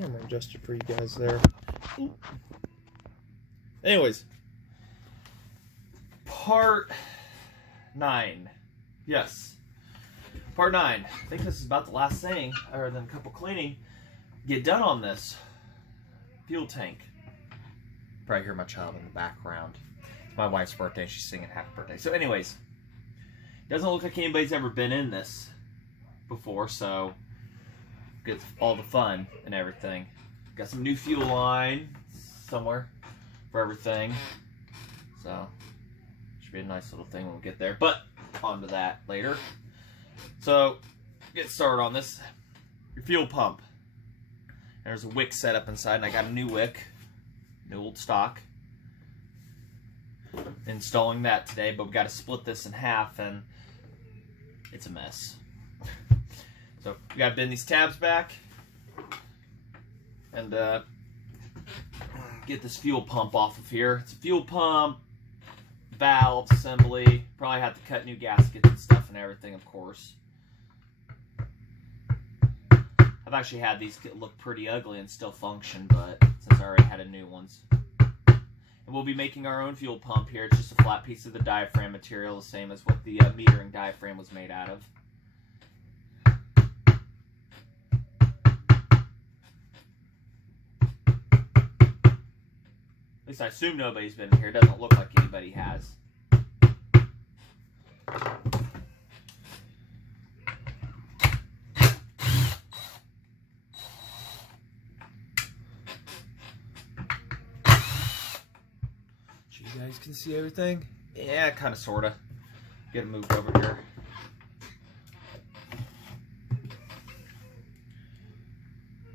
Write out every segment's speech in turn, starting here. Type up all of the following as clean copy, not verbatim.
camera adjusted for you guys there. Anyways, part 9. Yes, part 9. I think this is about the last thing, other than a couple cleaning, get done on this fuel tank. Probably hear my child in the background. It's my wife's birthday. She's singing happy birthday. So anyways, doesn't look like anybody's ever been in this before, so gets all the fun and everything. Got some new fuel line somewhere for everything. So should be a nice little thing when we get there. But on to that later. So get started on this. Your fuel pump. And there's a wick set up inside, and I got a new wick. New old stock. Installing that today, but we got to split this in half, and it's a mess. So we got to bend these tabs back and get this fuel pump off of here. It's a fuel pump, valve assembly. Probably have to cut new gaskets and stuff and everything, of course. I've actually had these look pretty ugly and still function, but since I already had a new ones. And we'll be making our own fuel pump here. It's just a flat piece of the diaphragm material, the same as what the metering diaphragm was made out of. At least I assume nobody's been here. It doesn't look like anybody has. You guys can see everything? Yeah, kind of, sort of. Get it moved over here.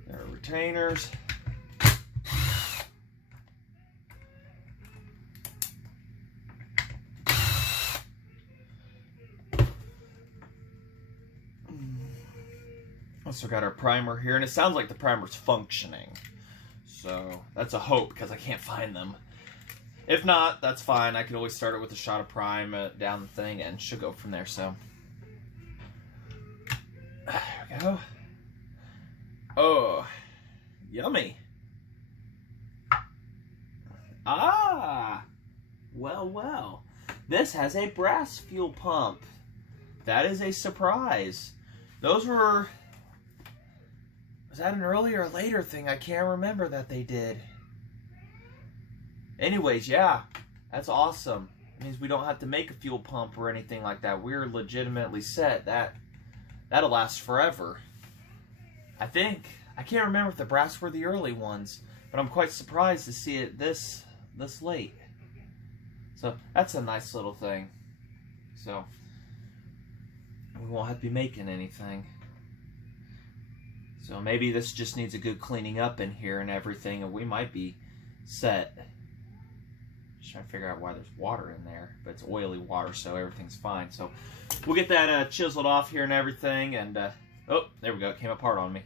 There are retainers. Also got our primer here, and it sounds like the primer's functioning. So that's a hope, because I can't find them. If not, that's fine. I could always start it with a shot of prime down the thing, and should go from there. So there we go. Oh, yummy. Ah, well. This has a brass fuel pump. That is a surprise. Those were... Was that an earlier or later thing? I can't remember that they did. Anyways, yeah, that's awesome. It means we don't have to make a fuel pump or anything like that. We're legitimately set. That'll last forever. I think. I can't remember if the brass were the early ones, but I'm quite surprised to see it this late. So that's a nice little thing. So we won't have to be making anything. So maybe this just needs a good cleaning up in here and everything, and we might be set. Just trying to figure out why there's water in there, but it's oily water, so everything's fine. So we'll get that chiseled off here and everything, and oh, there we go. It came apart on me.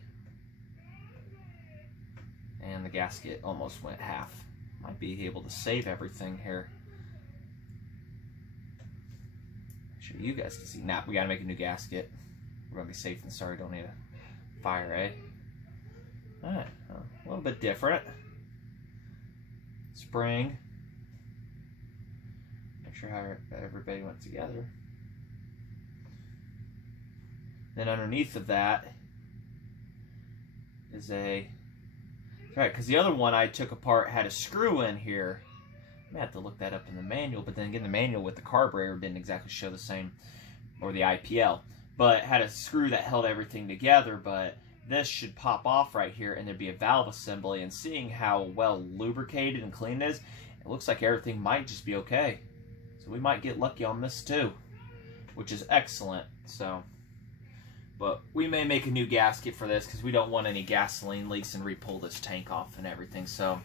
And the gasket almost went half. Might be able to save everything here. Make sure you guys can see. Nah, we gotta make a new gasket. We're gonna be safe and sorry. Don't need a fire, eh? Alright, a little bit different. Spring. Make sure how everybody went together. Then underneath of that is a... Right, because the other one I took apart had a screw in here. I may have to look that up in the manual, but then again, the manual with the carburetor didn't exactly show the same, or the IPL. But it had a screw that held everything together, but this should pop off right here, and there'd be a valve assembly, and seeing how well lubricated and clean it is, it looks like everything might just be okay. So we might get lucky on this too, which is excellent. So, but we may make a new gasket for this because we don't want any gasoline leaks and re-pull this tank off and everything. So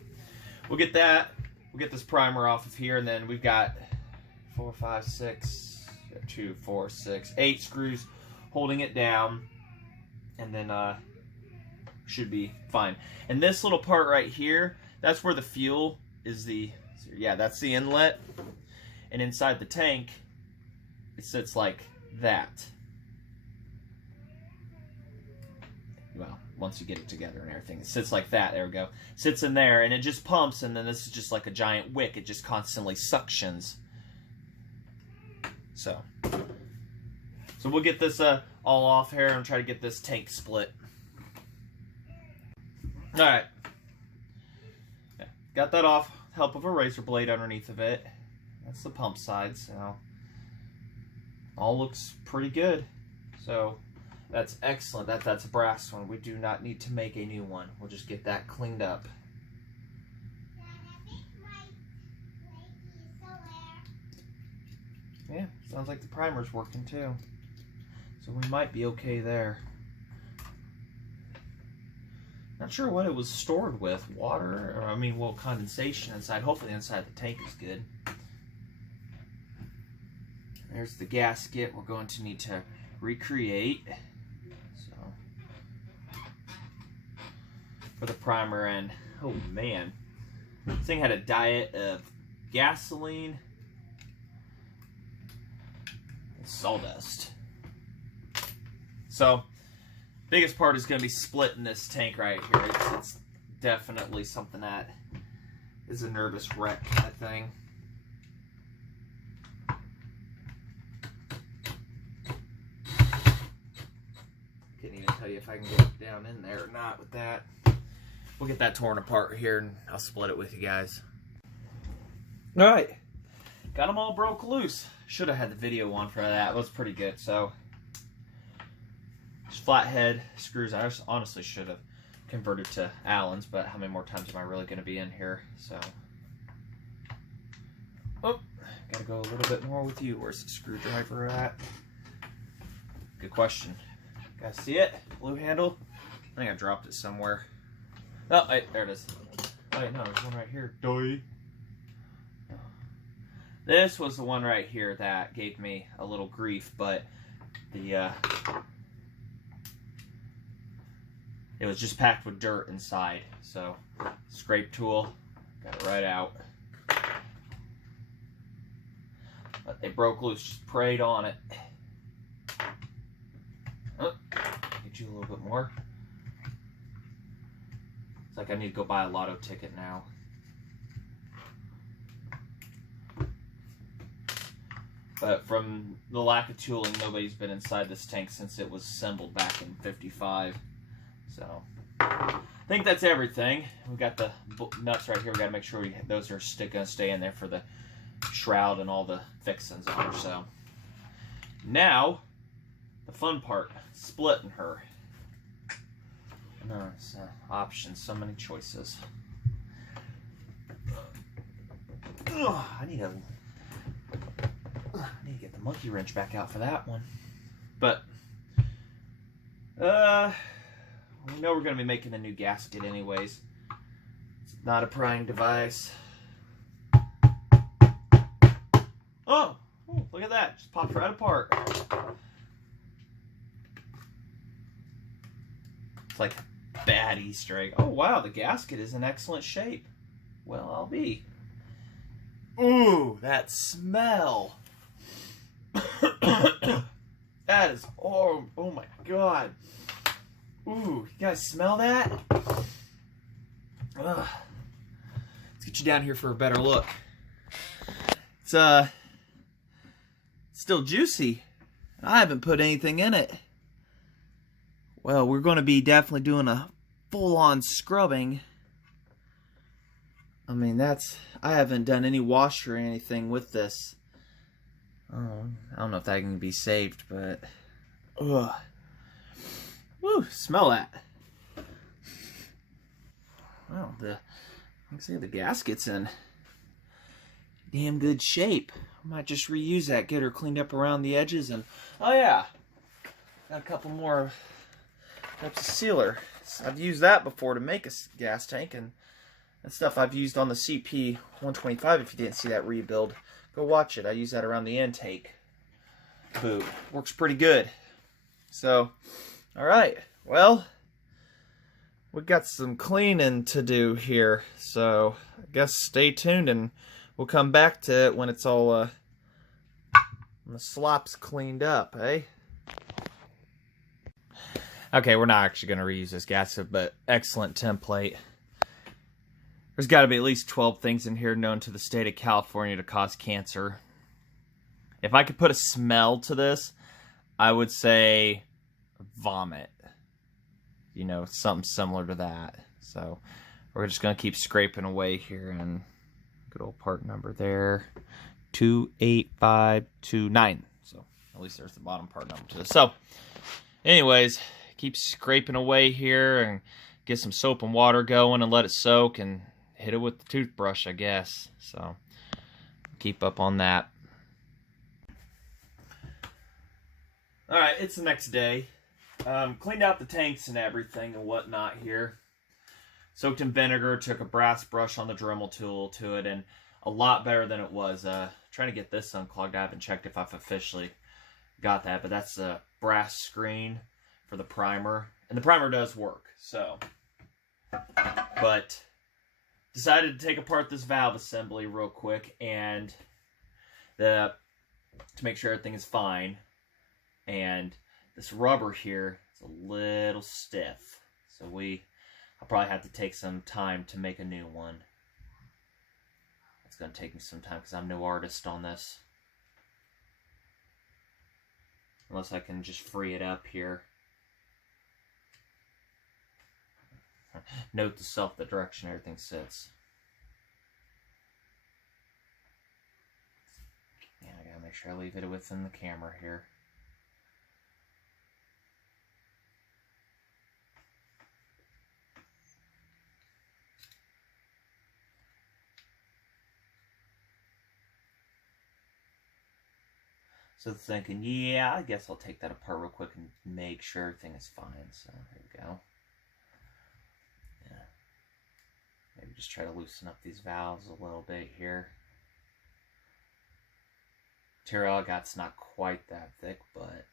we'll get that. We'll get this primer off of here, and then we've got 4, 5, 6, 2, 4, 6, 8 screws holding it down, and then should be fine. And this little part right here, that's where the fuel is. Yeah, that's the inlet, and inside the tank it sits like that. Well, once you get it together and everything. It sits like that. There we go. Sits in there, and it just pumps, and then this is just like a giant wick. It just constantly suctions. So we'll get this all off here and try to get this tank split. All right. Yeah, got that off. Help of a razor blade underneath of it. That's the pump side, so all looks pretty good. So that's excellent. That's a brass one. We do not need to make a new one. We'll just get that cleaned up. Yeah, sounds like the primer's working too. So we might be okay there. Not sure what it was stored with. Water, or I mean, well, condensation inside. Hopefully the inside of the tank is good. There's the gasket we're going to need to recreate. So, for the primer, and oh man, this thing had a diet of gasoline and sawdust. So, biggest part is going to be splitting this tank right here. It's definitely something that is a nervous wreck, that thing. Can't even tell you if I can get it down in there or not with that. We'll get that torn apart here and I'll split it with you guys. Alright, got them all broke loose. Should have had the video on for that. It was pretty good. So, flathead screws. I honestly should have converted to Allen's, but how many more times am I really going to be in here? So, oh, gotta go a little bit more with you. Where's the screwdriver at? Good question. Guys, see it? Blue handle. I think I dropped it somewhere. Oh, wait, there it is. Oh, wait, no, there's one right here. Doy. This was the one right here that gave me a little grief, but the it was just packed with dirt inside. So, scrape tool, got it right out. But they broke loose, just prayed on it. Oh, get you a little bit more. It's like I need to go buy a lotto ticket now. But from the lack of tooling, nobody's been inside this tank since it was assembled back in '55. So, I think that's everything. We got the nuts right here. We got to make sure those are going to stay in there for the shroud and all the fixings on her. So, now, the fun part, splitting her. Nice options, so many choices. I need to get the monkey wrench back out for that one. But, we know we're going to be making a new gasket anyways. It's not a prying device. Oh, look at that. Just popped right apart. It's like a bad Easter egg. Oh, wow, the gasket is in excellent shape. Well, I'll be. Ooh, that smell. That is, oh my God. Ooh, you guys smell that? Ugh. Let's get you down here for a better look. It's still juicy. I haven't put anything in it. Well, we're going to be definitely doing a full-on scrubbing. I mean, I haven't done any wash or anything with this. Oh, I don't know if that can be saved, but ugh. Woo, smell that. Well, let's see, the gasket's in damn good shape. I might just reuse that, get her cleaned up around the edges, and oh yeah, got a couple more types of sealer. I've used that before to make a gas tank, and that stuff I've used on the CP125. If you didn't see that rebuild, go watch it. I use that around the intake boot. Works pretty good. So, alright, well, we got some cleaning to do here, so I guess stay tuned and we'll come back to it when it's all, when the slop's cleaned up, eh? Okay, we're not actually going to reuse this gasket, but excellent template. There's got to be at least 12 things in here known to the state of California to cause cancer. If I could put a smell to this, I would say vomit. You know, something similar to that. So we're just going to keep scraping away here, and good old part number there, 28529. So at least there's the bottom part number to this. So anyways, keep scraping away here and get some soap and water going and let it soak and hit it with the toothbrush, I guess. So keep up on that. Alright, it's the next day. Cleaned out the tanks and everything and whatnot here. Soaked in vinegar, took a brass brush on the Dremel tool to it, and a lot better than it was. Trying to get this unclogged. I haven't checked if I've officially got that, but that's the brass screen for the primer, and the primer does work. So, but decided to take apart this valve assembly real quick and to make sure everything is fine. And this rubber here is a little stiff, so I'll probably have to take some time to make a new one. It's going to take me some time because I'm no artist on this. Unless I can just free it up here. Note to self the direction everything sits. Yeah, I gotta make sure I leave it within the camera here. So thinking, yeah, I guess I'll take that apart real quick and make sure everything is fine. So there we go. Yeah. Maybe just try to loosen up these valves a little bit here. Material I got's not quite that thick, but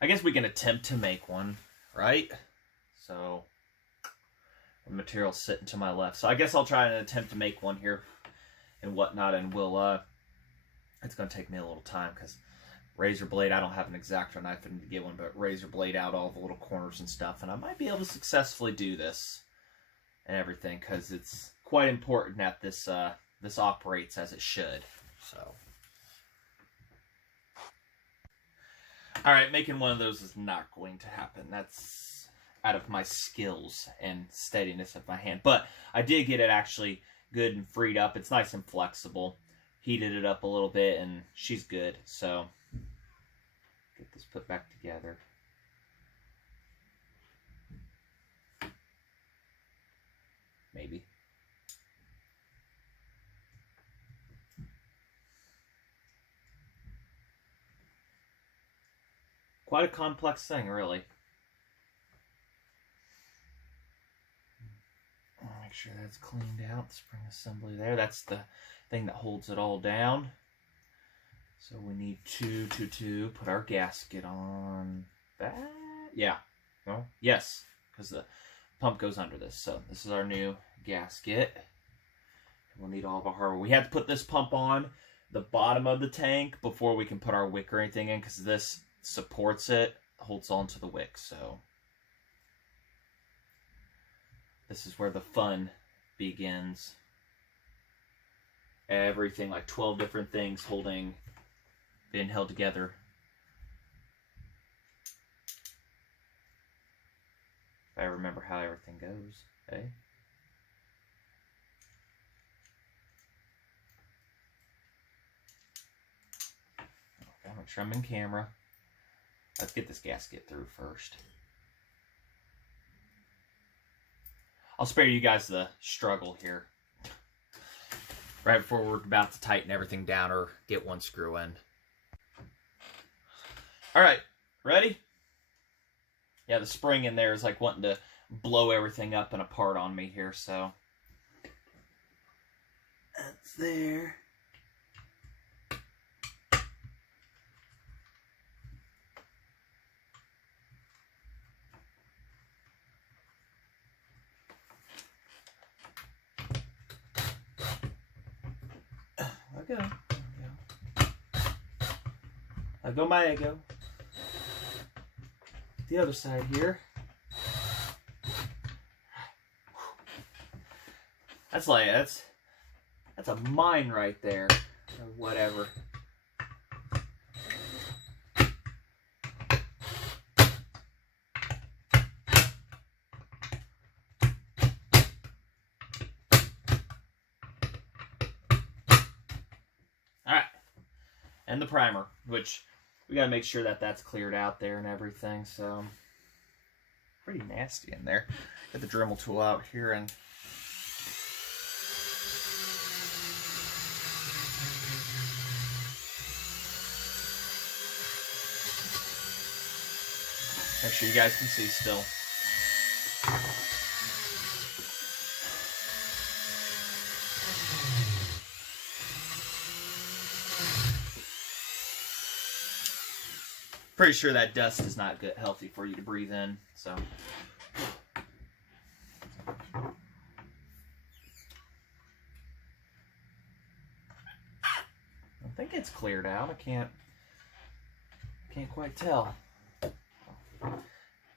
I guess we can attempt to make one, right? So the material's sitting to my left. So I guess I'll try and attempt to make one here and whatnot, and we'll it's going to take me a little time because razor blade, I don't have an X-Acto knife to get one, but razor blade out all the little corners and stuff, and I might be able to successfully do this and everything because it's quite important that this this operates as it should. So, all right, making one of those is not going to happen. That's out of my skills and steadiness of my hand, but I did get it actually good and freed up. It's nice and flexible. Heated it up a little bit, and she's good. So, get this put back together. Maybe. Quite a complex thing, really. Make sure that's cleaned out. The spring assembly there. That's the thing that holds it all down. So we need to put our gasket on that. Yeah. No? Yes. Because the pump goes under this. So this is our new gasket. We'll need all of our hardware. We had to put this pump on the bottom of the tank before we can put our wick or anything in, because this supports it, holds on to the wick. So this is where the fun begins. Everything, like 12 different things being held together. If I remember how everything goes, okay? Gotta make sure I'm in camera. Let's get this gasket through first. I'll spare you guys the struggle here. Right before we're about to tighten everything down or get one screw in. Alright, ready? Yeah, the spring in there is like wanting to blow everything up and apart on me here, so. That's there. Go. I go my ego. the other side here. That's a mine right there, or whatever. Alright, and the primer, which we gotta make sure that that's cleared out there and everything, so pretty nasty in there. Get the Dremel tool out here and make sure you guys can see still. Pretty sure that dust is not good, healthy for you to breathe in, so. I think it's cleared out. I can't quite tell.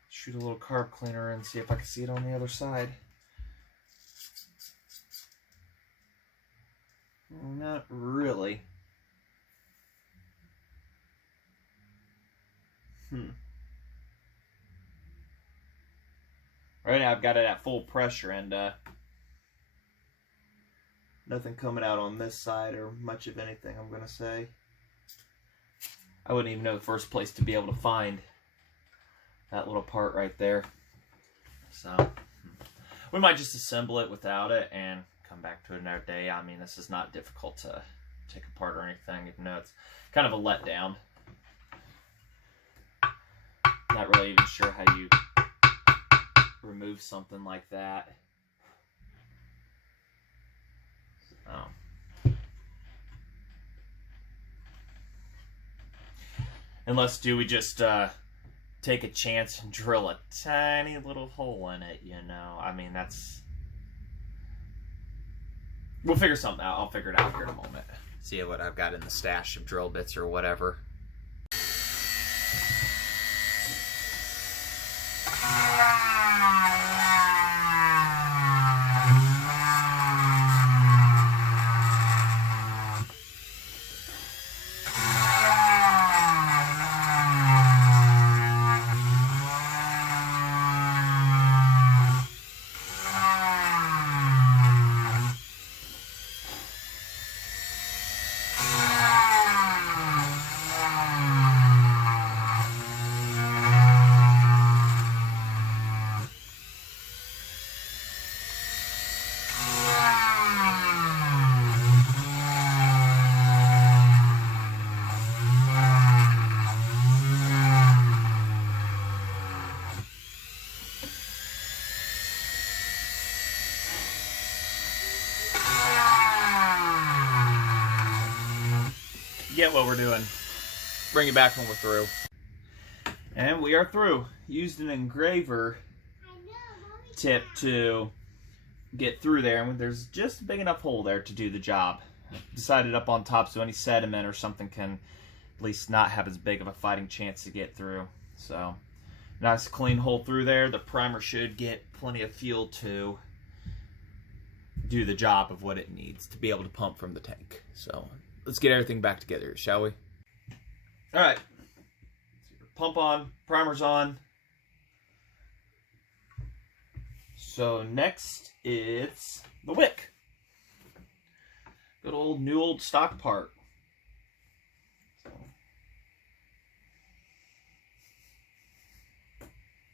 Shoot a little carb cleaner and see if I can see it on the other side. Not really. Right now I've got it at full pressure and nothing coming out on this side or much of anything, I'm gonna say. I wouldn't even know the first place to be able to find that little part right there. So we might just assemble it without it and come back to it another day. I mean, this is not difficult to take apart or anything, even though it's kind of a letdown. Not really even sure how you remove something like that. Unless do we just take a chance and drill a tiny little hole in it, you know? I mean, that's... We'll figure something out. I'll figure it out here in a moment. See what I've got in the stash of drill bits or whatever. Get what we're doing. Bring it back when we're through. And we are through. Used an engraver tip to get through there, and there's just a big enough hole there to do the job. Decided up on top so any sediment or something can at least not have as big of a fighting chance to get through. So nice clean hole through there. The primer should get plenty of fuel to do the job of what it needs to be able to pump from the tank. So let's get everything back together, shall we? All right. Pump on, primer's on. So next it's the wick. Good old new old stock part.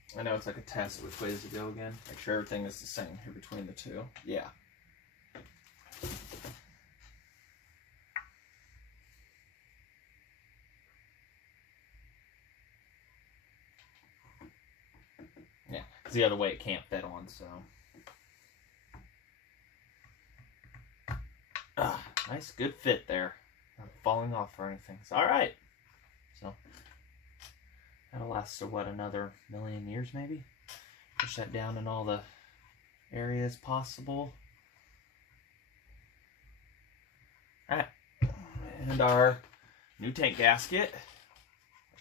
So, I know it's like a test which way does it go again. Make sure everything is the same here between the two. Yeah. Yeah, because the other way it can't fit on, so. Nice, good fit there. Not falling off or anything. So, all right. So, that'll last, so what, another million years maybe? Push that down in all the areas possible. All right. And our new tank gasket.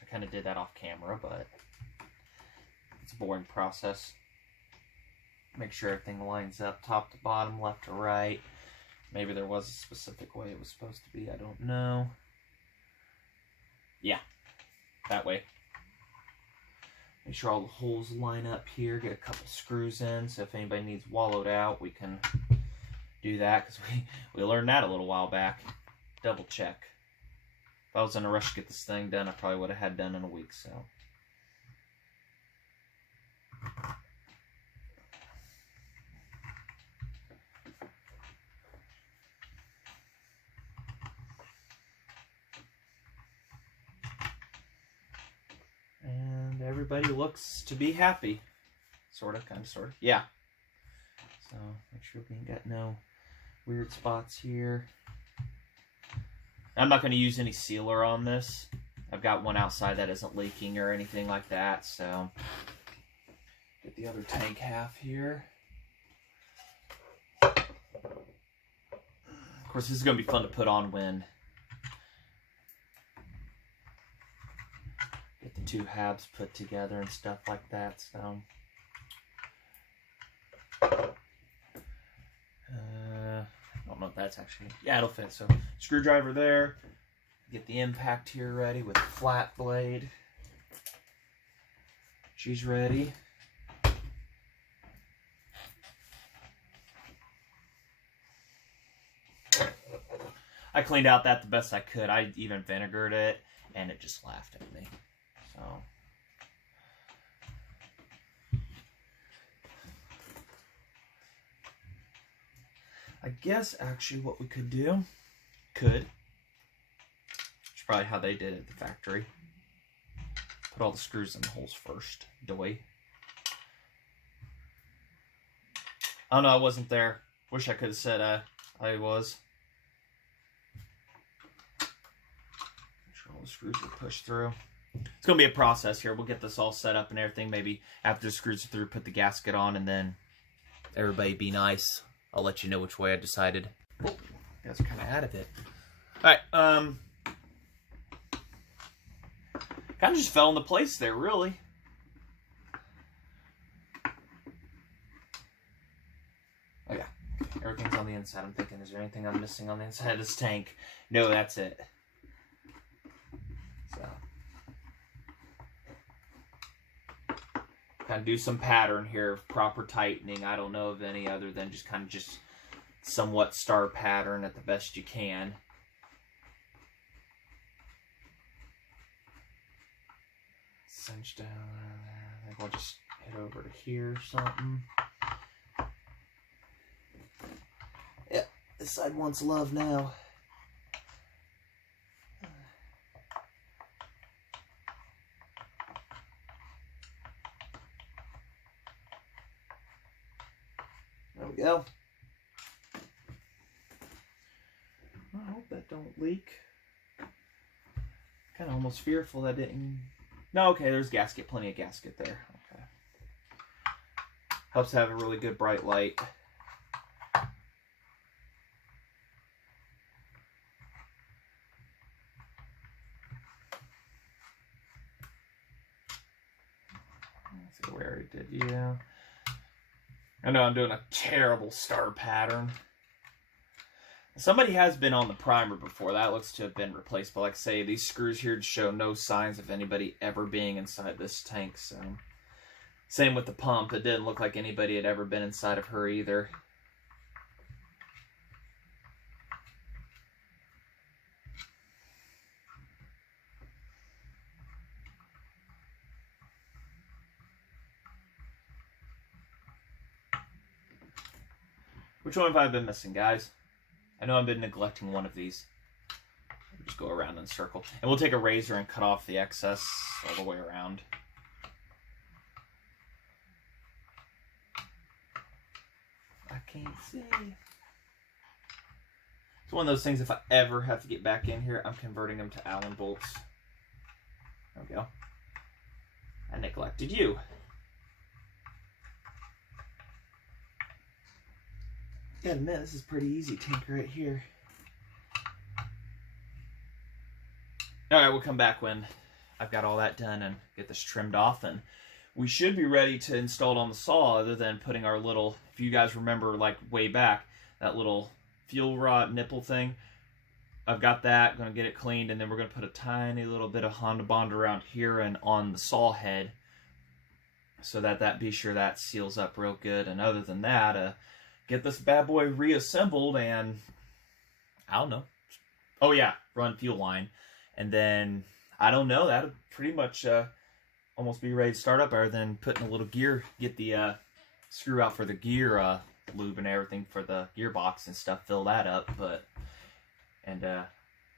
I kind of did that off camera, but the boring process. Make sure everything lines up top to bottom, left to right. Maybe there was a specific way it was supposed to be. I don't know. Yeah, that way. Make sure all the holes line up here. Get a couple screws in, so if anybody needs wallowed out, we can do that, because we learned that a little while back. Double check. If I was in a rush to get this thing done, I probably would have had done in a week, so. And everybody looks to be happy. Sort of, kind of, sort of. Yeah. So, make sure we ain't got no weird spots here. I'm not going to use any sealer on this. I've got one outside that isn't leaking or anything like that, so. Get the other tank half here. Of course, this is going to be fun to put on when get the two halves put together and stuff like that, so. I don't know if that's actually, yeah, it'll fit. So screwdriver there. Get the impact here ready with the flat blade. She's ready. I cleaned out that the best I could. I even vinegared it, and it just laughed at me. So. I guess actually what we could do, which is probably how they did it at the factory. Put all the screws in the holes first. Doy. Oh no, I wasn't there. Wish I could have said I was. Make sure all the screws are pushed through. It's going to be a process here. We'll get this all set up and everything. Maybe after the screws are through, put the gasket on, and then everybody be nice. I'll let you know which way I decided. Oh, you guys are kind of out of it. Alright, kind of just fell into place there, really. Oh yeah, everything's on the inside. I'm thinking, is there anything I'm missing on the inside of this tank? No, that's it. So. Kind of do some pattern here of proper tightening. I don't know of any other than just kind of just somewhat star pattern at the best you can. Cinch down there. I think we'll just head over to here or something. Yeah, this side wants love now. There we go. I hope that don't leak. Kind of almost fearful that didn't. No, okay, there's gasket, plenty of gasket there. Okay. Helps to have a really good bright light. Let's see, we already did, yeah. I know I'm doing a terrible star pattern. Somebody has been on the primer before. That looks to have been replaced. But like I say, these screws here show no signs of anybody ever being inside this tank. So, same with the pump. It didn't look like anybody had ever been inside of her either. Which one have I been missing, guys? I know I've been neglecting one of these. We'll just go around in a circle. And we'll take a razor and cut off the excess all the way around. I can't see. It's one of those things, if I ever have to get back in here, I'm converting them to Allen bolts. There we go. I neglected you. Gotta admit, this is pretty easy tank right here. Alright, we'll come back when I've got all that done and get this trimmed off, and we should be ready to install it on the saw, other than putting our little, if you guys remember like way back, that little fuel rod nipple thing. I've got that, going to get it cleaned, and then we're going to put a tiny little bit of Honda Bond around here and on the saw head, so that be sure that seals up real good. And other than that, get this bad boy reassembled, and I don't know. Oh yeah, run fuel line. And then, I don't know, that'll pretty much almost be ready to start up, other than putting a little gear, get the screw out for the gear lube and everything for the gearbox and stuff, fill that up. But, and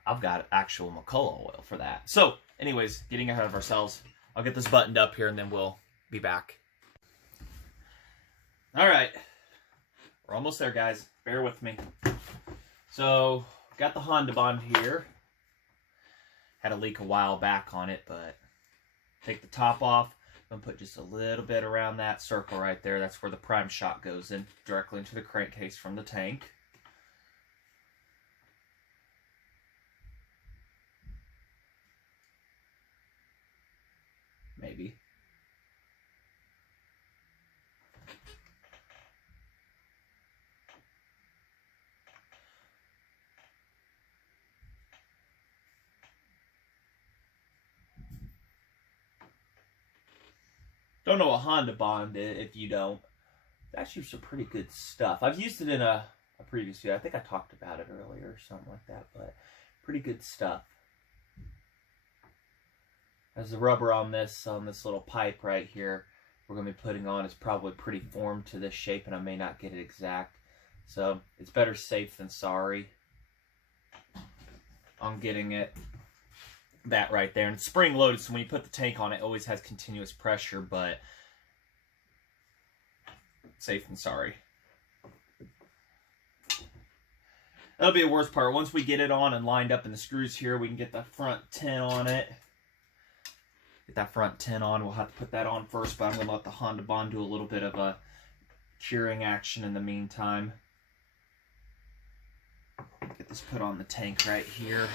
I've got actual McCulloch oil for that. So, anyways, getting ahead of ourselves, I'll get this buttoned up here and then we'll be back. Alright, we're almost there, guys. Bear with me. So, got the Honda Bond here. Had a leak a while back on it, but take the top off. I'm going to put just a little bit around that circle right there. That's where the prime shot goes in, directly into the crankcase from the tank. Maybe. Don't know what Honda Bond is if you don't. It's actually some pretty good stuff. I've used it in a previous video. I think I talked about it earlier or something like that, but pretty good stuff. As the rubber on this little pipe right here we're going to be putting on is probably pretty formed to this shape, and I may not get it exact. So it's better safe than sorry on getting it. That right there, and it's spring loaded, so when you put the tank on, it always has continuous pressure, but safe than sorry. That'll be the worst part. Once we get it on and lined up in the screws here, we can get the front 10 on it. Get that front 10 on. We'll have to put that on first, but I'm going to let the Honda Bond do a little bit of a curing action in the meantime. Get this put on the tank right here.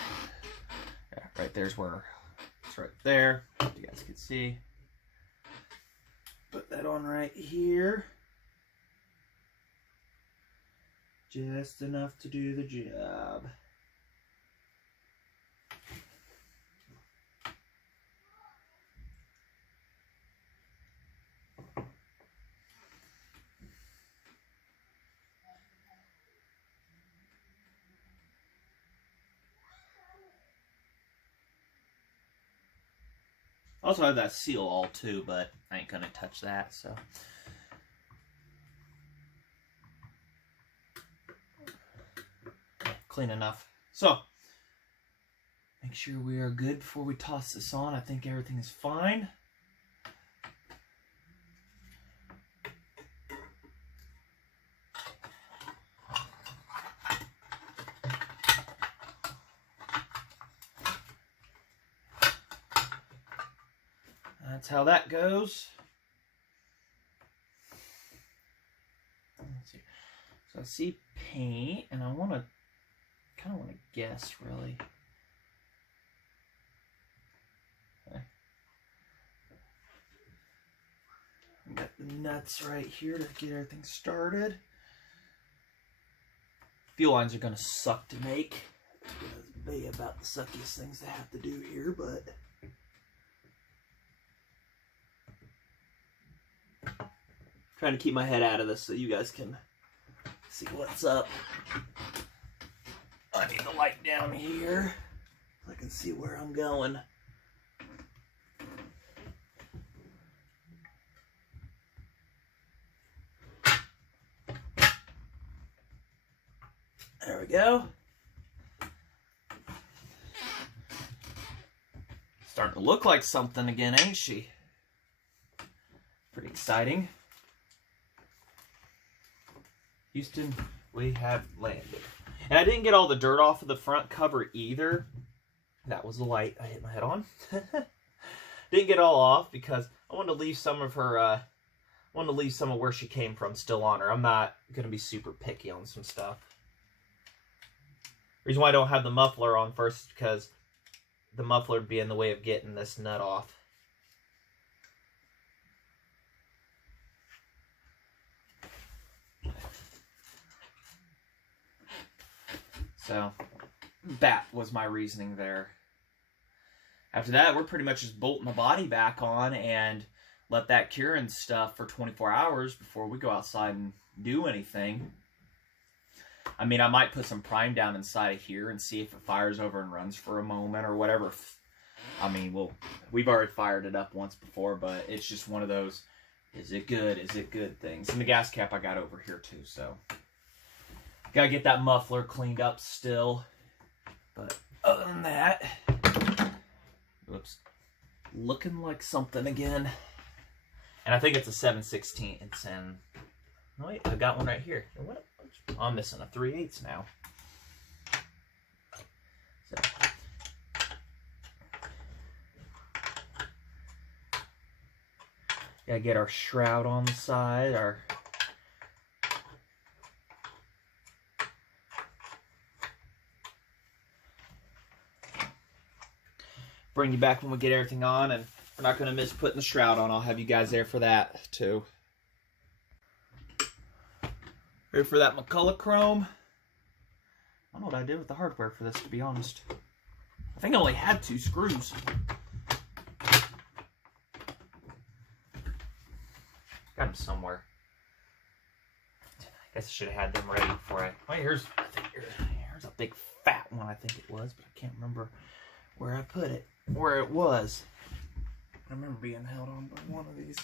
Yeah, right there's where it's right there. You guys can see. Put that on right here. Just enough to do the job. Also have that seal all too, but I ain't gonna touch that, so. Clean enough. So, make sure we are good before we toss this on. I think everything is fine. That's how that goes. Let's see. So I see paint, and I kind of want to guess, really. Okay. Got the nuts right here to get everything started. Fuel lines are going to suck to make. It's going to be about the suckiest things I have to do here, but trying to keep my head out of this so you guys can see what's up. I need the light down here so I can see where I'm going. There we go. Starting to look like something again, ain't she? Pretty exciting. Houston, we have landed. And I didn't get all the dirt off of the front cover either. That was the light I hit my head on. Didn't get all off because I wanted to leave some of her, where she came from still on her. I'm not going to be super picky on some stuff. Reason why I don't have the muffler on first is because the muffler would be in the way of getting this nut off. So that was my reasoning there. After that, we're pretty much just bolting the body back on and let that cure and stuff for 24 hours before we go outside and do anything. I mean, I might put some prime down inside of here and see if it fires over and runs for a moment or whatever. I mean, we've already fired it up once before, but it's just one of those, is it good, is it good things. And the gas cap I got over here too, so. Gotta get that muffler cleaned up still. But other than that, whoops, looking like something again. And I think it's a 7/16. It's in, no wait, I got one right here. What? I'm missing a 3/8 now. So. Gotta get our shroud on the side, bring you back when we get everything on, and we're not going to miss putting the shroud on. I'll have you guys there for that, too. Ready for that McCulloch chrome? I don't know what I did with the hardware for this, to be honest. I think I only had 2 screws. Got them somewhere. I guess I should have had them ready before I... Wait, here's a big fat one, I think it was, but I can't remember where I put it. Where it was. I remember being held on by one of these.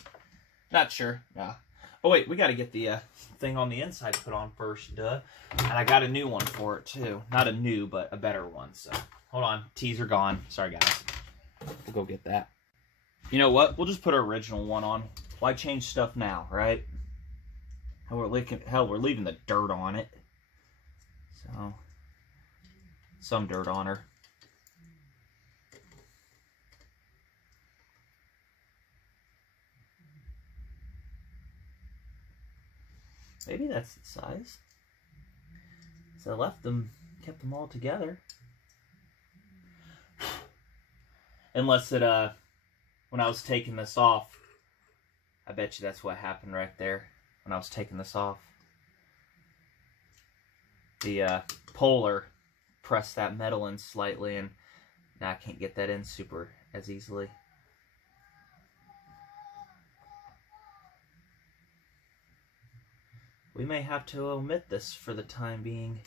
Not sure. Nah. Oh wait, we got to get the thing on the inside put on first, duh. And I got a new one for it too. Not a new, but a better one. So hold on, T's are gone. Sorry guys. We'll go get that. You know what? We'll just put our original one on. Why change stuff now, right? Hell, we're leaving the dirt on it. So some dirt on her. Maybe that's the size. So I left them, kept them all together. Unless it, when I was taking this off, I bet you that's what happened right there. When I was taking this off. The puller pressed that metal in slightly, and now I can't get that in super as easily. We may have to omit this for the time being.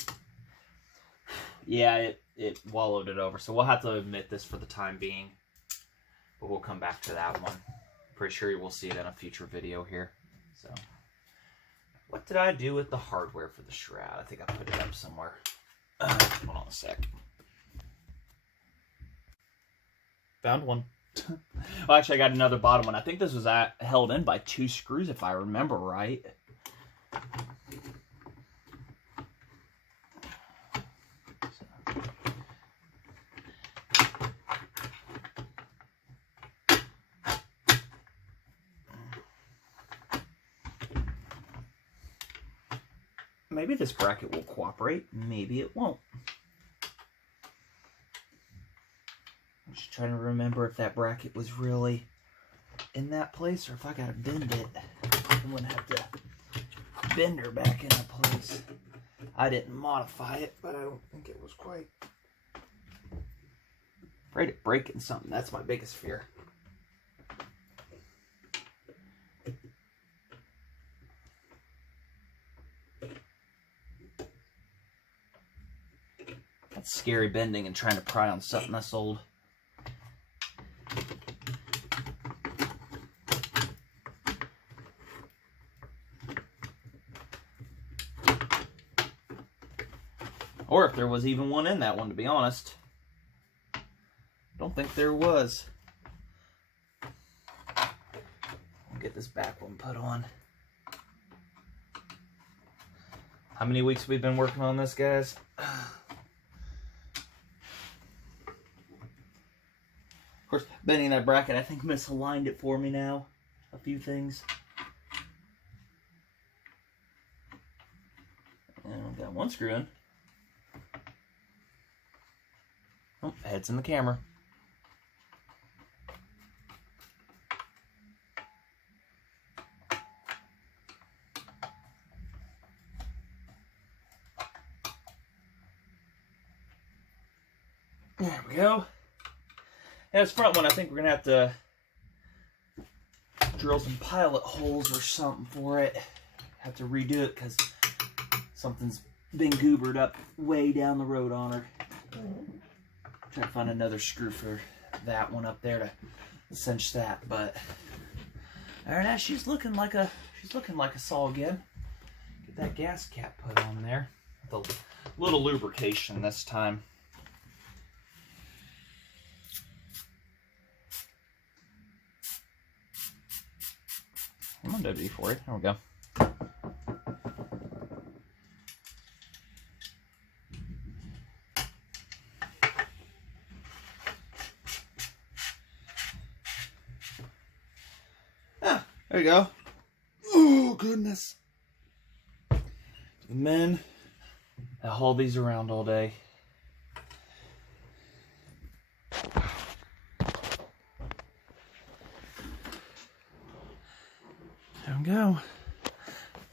Yeah, it wallowed it over, so we'll have to omit this for the time being. But we'll come back to that one. Pretty sure you will see it in a future video here. So, what did I do with the hardware for the shroud? I think I put it up somewhere. Hold on a sec. Found one. Well, actually, I got another bottom one. I think this was held in by 2 screws, if I remember right. Maybe this bracket will cooperate, maybe it won't. I'm just trying to remember if that bracket was really in that place or if I gotta bend it. I'm gonna have to bend her back into place. I didn't modify it, but I don't think it was quite. Afraid of breaking something, that's my biggest fear. That's scary bending and trying to pry on something that's old. Or if there was even one in that one, to be honest. Don't think there was. I'll get this back one put on. How many weeks have we been working on this, guys? Of course, bending that bracket, I think misaligned it for me now. A few things. And I've got one screw in. Oh, head's in the camera. There we go. And this front one, I think we're going to have to drill some pilot holes or something for it. Have to redo it because something's been goobered up way down the road on her. Try to find another screw for that one up there to cinch that, but all right, now she's looking like a saw again. Get that gas cap put on there. With a little lubrication this time. Come on, W for it. There we go. There you go. Oh, goodness. Men, I haul these around all day. There we go.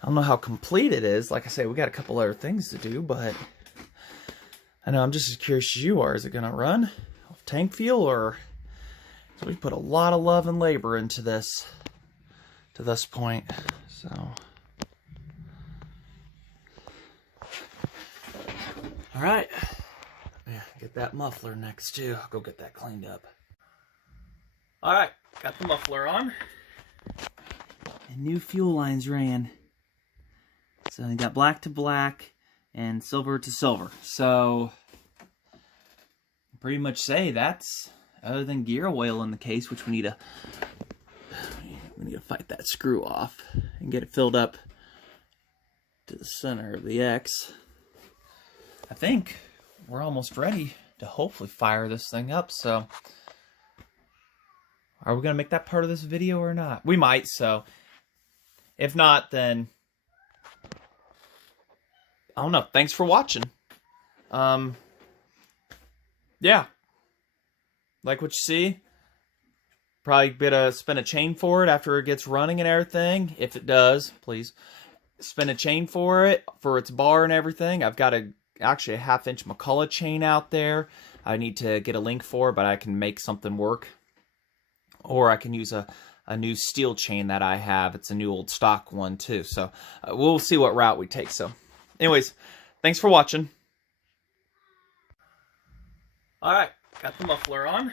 I don't know how complete it is. Like I say, we got a couple other things to do, but I know I'm just as curious as you are. Is it going to run off tank fuel, or so we put a lot of love and labor into this to this point. So all right, yeah, get that muffler next too. I'll go get that cleaned up. All right, got the muffler on. And new fuel lines ran. So you got black to black and silver to silver. So pretty much say that's, other than gear oil in the case, which we need to fight that screw off and get it filled up to the center of the X. I think we're almost ready to hopefully fire this thing up. So are we going to make that part of this video or not? We might, so if not, then I don't know. Thanks for watching. Yeah. Like what you see. Probably better spin a chain for it after it gets running and everything. If it does, please spin a chain for it, for its bar and everything. I've got actually a 1/2-inch McCulloch chain out there. I need to get a link for, but I can make something work. Or I can use a new steel chain that I have. It's a new old stock one too. So we'll see what route we take. So anyways, thanks for watching. All right, got the muffler on.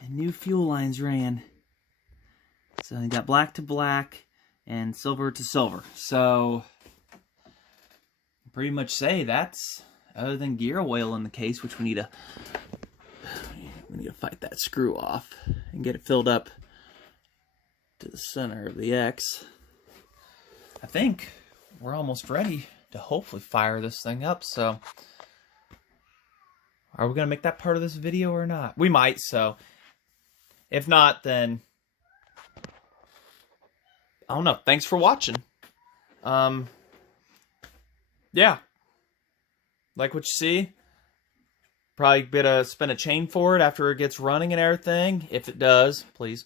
And new fuel lines ran. So you got black to black and silver to silver. So pretty much say that's, other than gear oil in the case, which we need to fight that screw off and get it filled up to the center of the X. I think we're almost ready to hopefully fire this thing up. So are we going to make that part of this video or not? We might, so if not, then I don't know. Thanks for watching. Yeah. Like what you see. Probably better spin a chain for it after it gets running and everything. If it does, please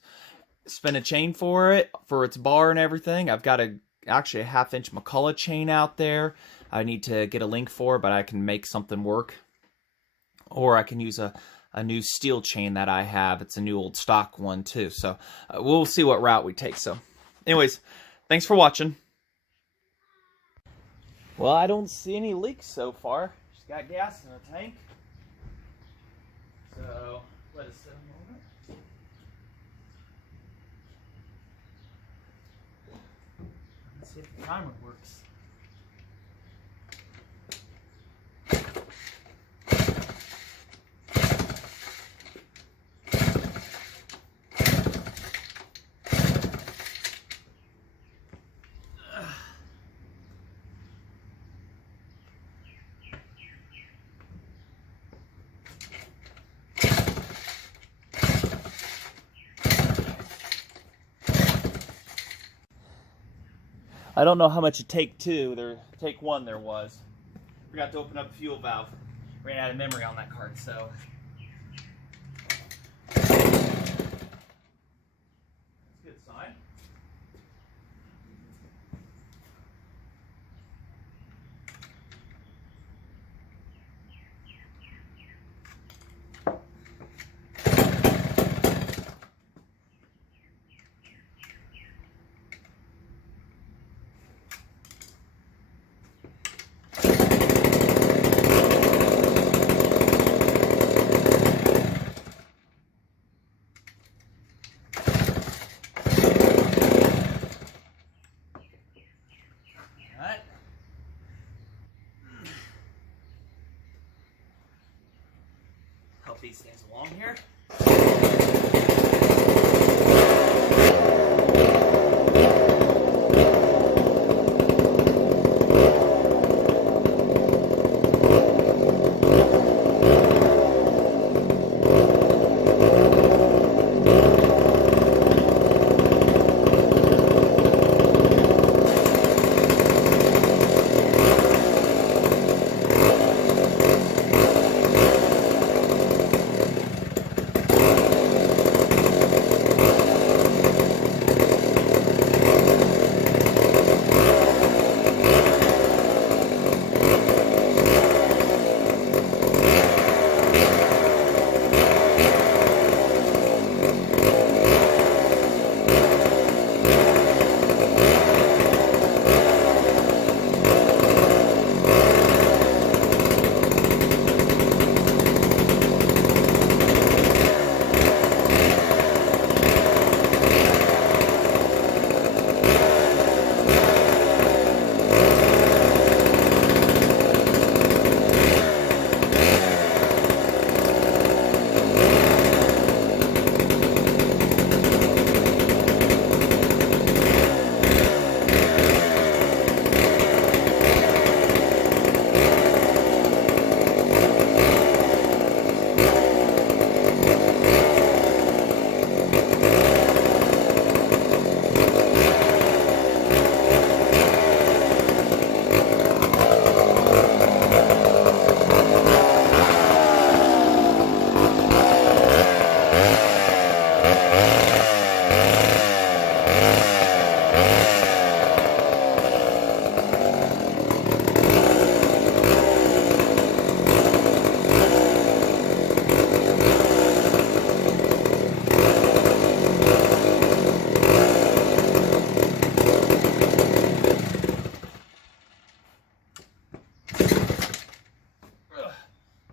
spin a chain for it, for its bar and everything. I've got actually a 1/2-inch McCulloch chain out there. I need to get a link for, but I can make something work. Or I can use a new steel chain that I have. It's a new old stock one too. So we'll see what route we take. So anyways, thanks for watching. Well, I don't see any leaks so far. She's got gas in the tank. So let us sit a moment. Let's see if the timer works. I don't know how much at take one there was. Forgot to open up the fuel valve. Ran out of memory on that card, so. That's a good sign. Alright. Help these things along here.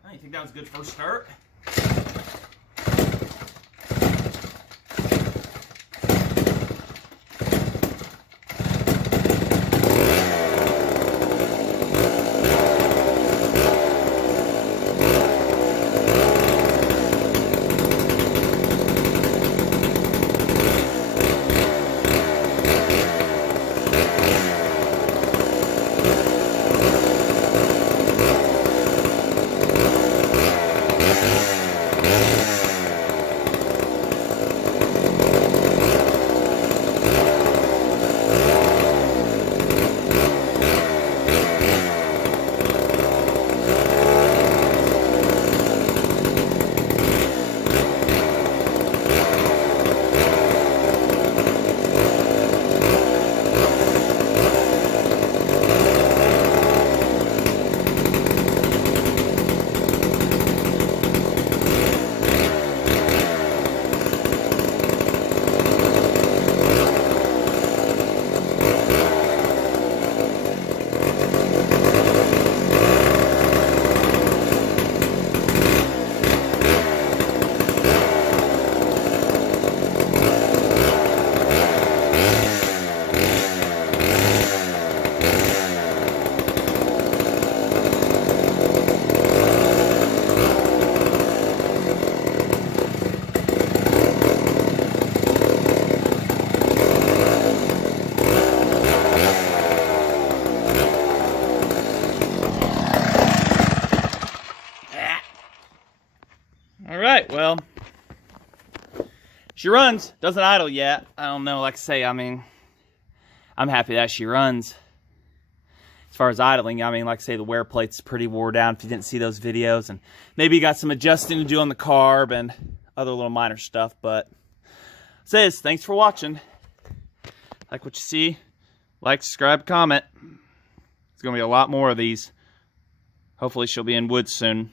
I think that was a good first start. Alright, well, she runs, doesn't idle yet. I don't know, like I say, I mean, I'm happy that she runs. As far as idling, I mean, like I say, the wear plate's pretty wore down if you didn't see those videos. And maybe you got some adjusting to do on the carb and other little minor stuff. But says, thanks for watching. Like what you see, like, subscribe, comment. There's going to be a lot more of these. Hopefully she'll be in wood soon.